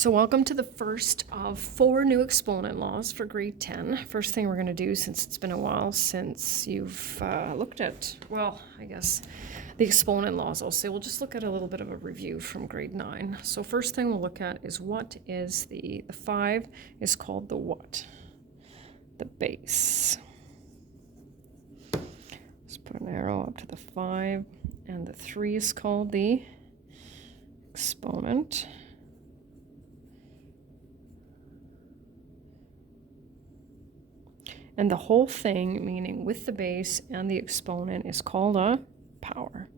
So welcome to the first of 4 new exponent laws for grade 10. First thing we're going to do, since it's been a while since you've looked at, well, I guess the exponent laws, I'll say we'll just look at a little bit of a review from grade 9. So first thing we'll look at is what is the 5 is called the what? The base. Let's put an arrow up to the 5, and the 3 is called the exponent. And the whole thing, meaning with the base and the exponent, is called a power.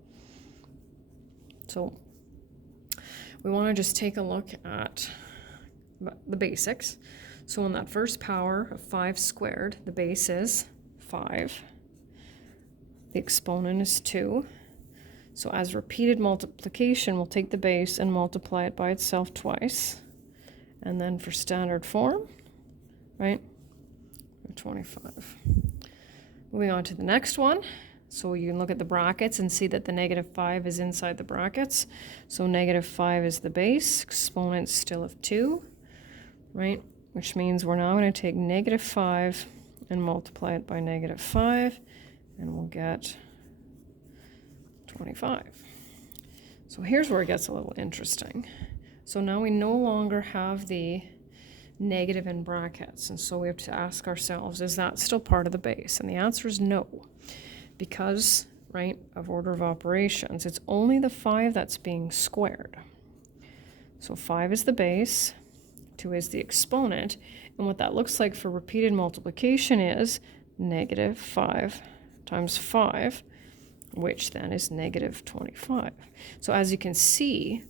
So we want to just take a look at the basics. So in that first power of 5 squared, the base is 5. The exponent is 2. So as repeated multiplication, we'll take the base and multiply it by itself twice. And then for standard form, right? 25. Moving on to the next one. So you can look at the brackets and see that the -5 is inside the brackets. So -5 is the base, exponent still of 2, right? Which means we're now going to take -5 and multiply it by -5, and we'll get 25. So here's where it gets a little interesting. So now we no longer have the negative in brackets, and so we have to ask ourselves, is that still part of the base? And the answer is no, because, right, of order of operations, it's only the 5 that's being squared. So 5 is the base, 2 is the exponent, and what that looks like for repeated multiplication is -5 times 5, which then is -25. So as you can see,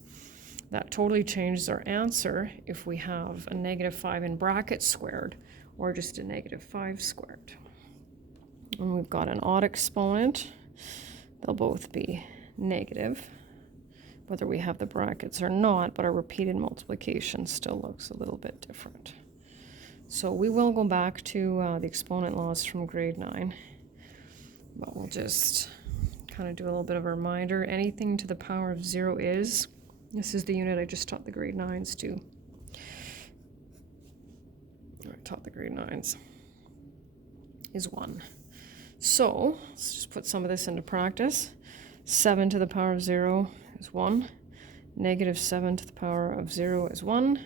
that totally changes our answer if we have a -5 in brackets squared or just a -5 squared. And we've got an odd exponent. They'll both be negative, whether we have the brackets or not, but our repeated multiplication still looks a little bit different. So we will go back to the exponent laws from grade 9, but we'll just kind of do a little bit of a reminder. Anything to the power of 0 is, this is the unit I just taught the grade 9s to. I taught the grade 9s, is 1. So let's just put some of this into practice. 7 to the power of 0 is 1. -7 to the power of 0 is 1.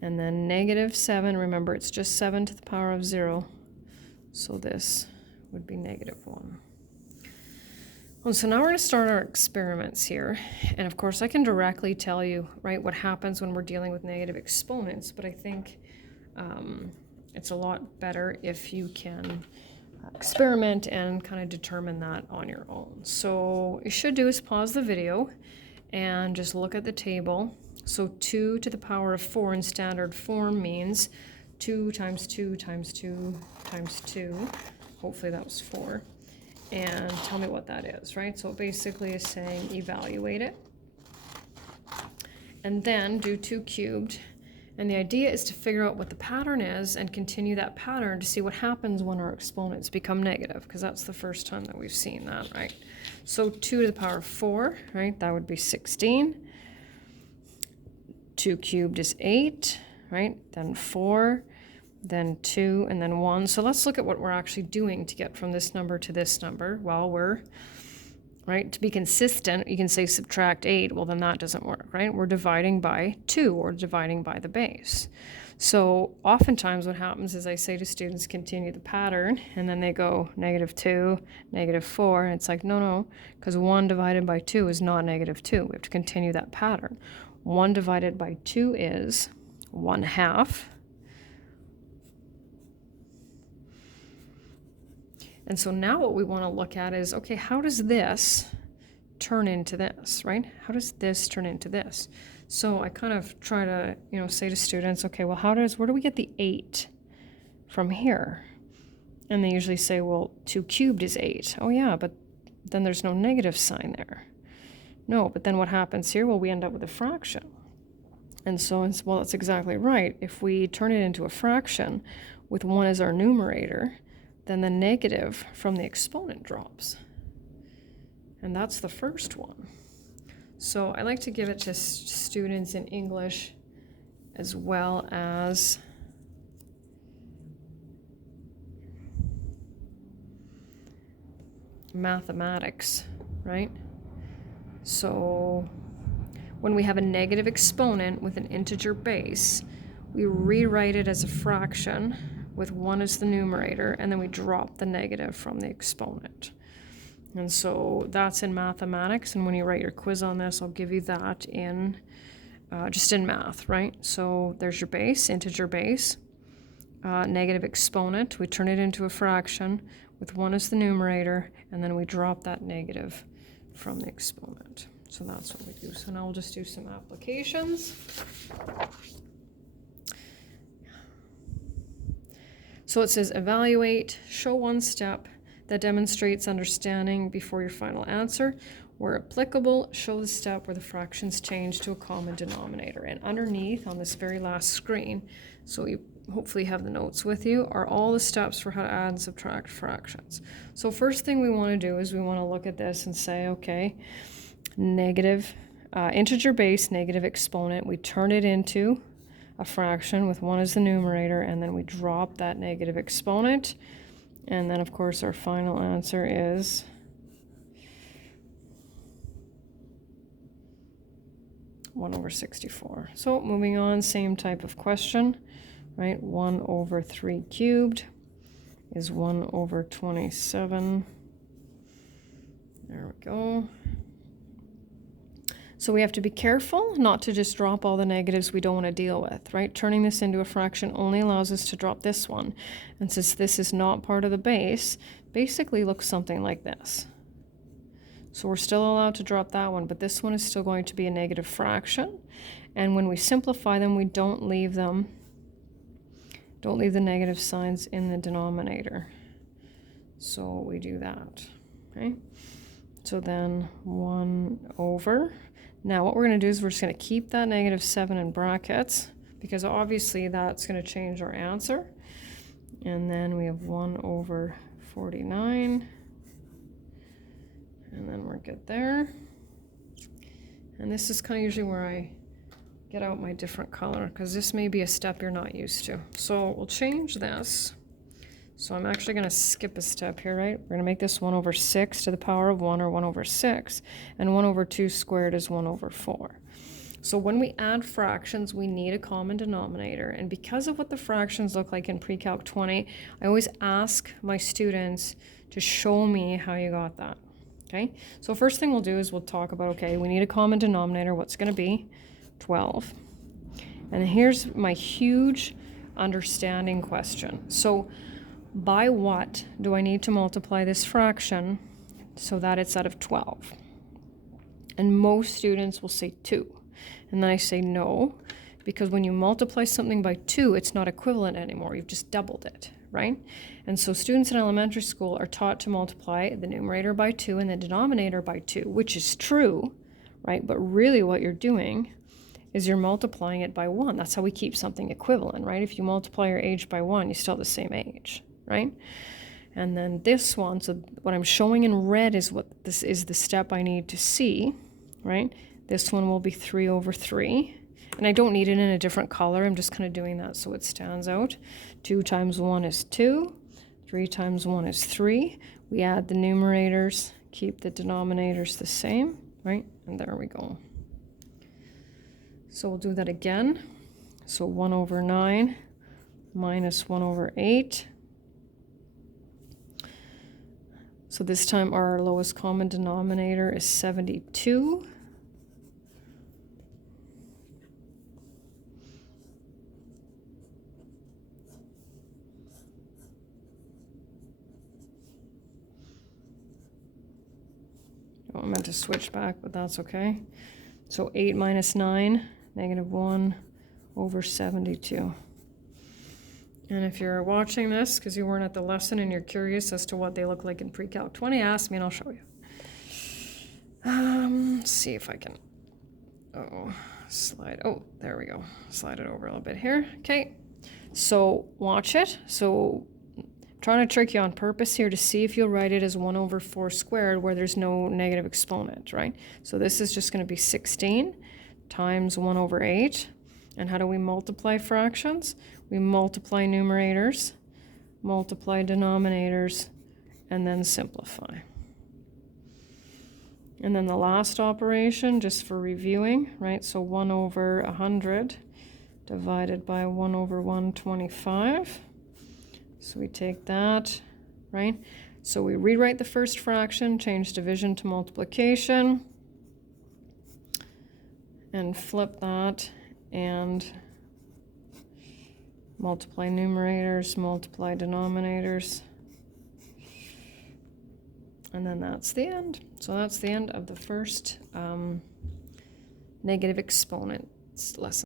And then -7, remember it's just 7 to the power of 0. So this would be -1. And so now we're going to start our experiments here. And of course I can directly tell you, right, what happens when we're dealing with negative exponents, but I think it's a lot better if you can experiment and kind of determine that on your own. So what you should do is pause the video and just look at the table. So 2 to the power of 4 in standard form means 2 times 2 times 2 times 2. Hopefully that was 4. And tell me what that is, right? So it basically is saying evaluate it. And then do 2 cubed. And the idea is to figure out what the pattern is and continue that pattern to see what happens when our exponents become negative, because that's the first time that we've seen that, right? So 2 to the power of 4, right? That would be 16. 2 cubed is 8, right? Then 4. Then 2, and then 1. So let's look at what we're actually doing to get from this number to this number. Well, we're, right, to be consistent, you can say subtract 8. Well, then that doesn't work, right? We're dividing by 2, or dividing by the base. So oftentimes what happens is I say to students, continue the pattern, and then they go -2, -4, and it's like, no, because 1 divided by 2 is not -2. We have to continue that pattern. 1 divided by 2 is 1/2. And so now what we want to look at is, okay, how does this turn into this, right? How does this turn into this? So I kind of try to, say to students, okay, well, where do we get the 8 from here? And they usually say, well, 2 cubed is 8. Oh yeah, but then there's no negative sign there. No, but then what happens here? Well, we end up with a fraction. And so, well, that's exactly right. If we turn it into a fraction with 1 as our numerator, then the negative from the exponent drops. And that's the first one. So I like to give it to students in English as well as mathematics, right? So when we have a negative exponent with an integer base, we rewrite it as a fraction with 1 as the numerator, and then we drop the negative from the exponent. And so that's in mathematics, and when you write your quiz on this, I'll give you that in just in math, right? So there's your base, integer base, negative exponent. We turn it into a fraction with 1 as the numerator, and then we drop that negative from the exponent. So that's what we do. So now we'll just do some applications. So it says evaluate, show one step that demonstrates understanding before your final answer. Where applicable, show the step where the fractions change to a common denominator. And underneath on this very last screen, so you hopefully have the notes with you, are all the steps for how to add and subtract fractions. So first thing we want to do is we want to look at this and say, okay, negative, integer base, negative exponent, we turn it into a fraction with 1 as the numerator, and then we drop that negative exponent. And then, of course, our final answer is 1/64. So moving on, same type of question, right? 1/3 cubed is 1/27. There we go. So we have to be careful not to just drop all the negatives we don't want to deal with, right? Turning this into a fraction only allows us to drop this one. And since this is not part of the base, basically looks something like this. So we're still allowed to drop that one, but this one is still going to be a negative fraction. And when we simplify them, we don't leave the negative signs in the denominator. So we do that, okay? So then 1/. Now what we're going to do is we're just going to keep that -7 in brackets, because obviously that's going to change our answer. And then we have 1/49. And then we're good there. And this is kind of usually where I get out my different color, because this may be a step you're not used to. So we'll change this. So I'm actually going to skip a step here, right? We're going to make this 1/6 to the power of 1, or 1/6. And 1/2 squared is 1/4. So when we add fractions, we need a common denominator. And because of what the fractions look like in Pre-Calc 20, I always ask my students to show me how you got that. Okay, so first thing we'll do is we'll talk about, okay, we need a common denominator. What's going to be 12? And here's my huge understanding question. So by what do I need to multiply this fraction so that it's out of 12? And most students will say 2. And then I say no, because when you multiply something by 2, it's not equivalent anymore. You've just doubled it, right? And so students in elementary school are taught to multiply the numerator by 2 and the denominator by 2, which is true, right? But really what you're doing is you're multiplying it by 1. That's how we keep something equivalent, right? If you multiply your age by 1, you still have the same age, right? And then this one, so what I'm showing in red is what this is the step I need to see, right? This one will be 3/3. And I don't need it in a different color. I'm just kind of doing that so it stands out. 2 times 1 is 2. 3 times 1 is 3. We add the numerators, keep the denominators the same, right? And there we go. So we'll do that again. So 1/9 minus 1/8. So this time our lowest common denominator is 72. Oh, I meant to switch back, but that's okay. So 8 minus 9, -1/72. And if you're watching this because you weren't at the lesson and you're curious as to what they look like in Pre-Calc 20, ask me and I'll show you. Let's see if I can, slide, there we go. Slide it over a little bit here. Okay, so watch it. So I'm trying to trick you on purpose here to see if you'll write it as 1/4 squared where there's no negative exponent, right? So this is just going to be 16 times 1/8. And how do we multiply fractions? We multiply numerators, multiply denominators, and then simplify. And then the last operation, just for reviewing, right? So 1 over 100 divided by 1 over 125. So we take that, right? So we rewrite the first fraction, change division to multiplication, and flip that, and multiply numerators, multiply denominators. And then that's the end. So that's the end of the first negative exponents lesson.